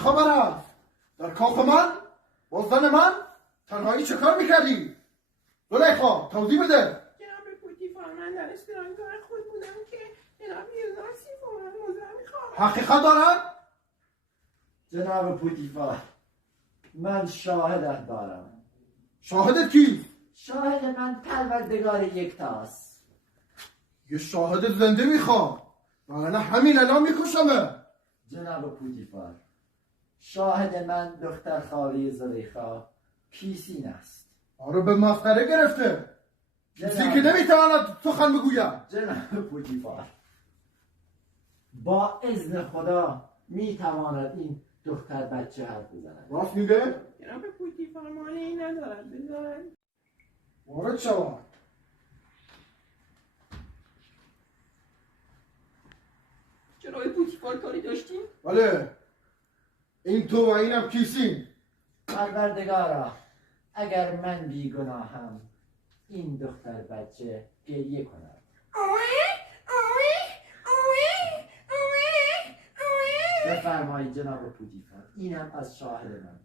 خبر است؟ در کاخ من؟ با زن من؟ تنهایی چه کار میکردی؟ زلیخا توضیح بده. جناب پوتیفار، من در استراحتگاه خود بودم که جناب یوزارسی فوراً مزاحم می‌خواهد. حقیقت دارد؟ جناب پوتیفار، من شاهدت دارم. شاهدت کیست؟ شاهد من پروردگار یکتاست. یه شاهد زنده میخوام، وگرنه همین الان میکشمه. جناب پوتیفار، شاهد من دختر خاله زلیخا پیسین است. آره به مسخره گرفته. کسی جناب- که نمیتواند سخن بگوید. جناب پوتیفار، با اذن خدا میتواند این دختر بچه حرف بزند. راست میگه؟ جناب پوتیفار مانعی ندارد بذارد. وارد شود. جناب پوتیفار کاری داشتیم؟ بله، این تو و اینم کیسین. پروردگارا، اگر من بیگناهم این دختر بچه گریه کند. بفرمایید جناب پوتیفار، اینم از شاهد من.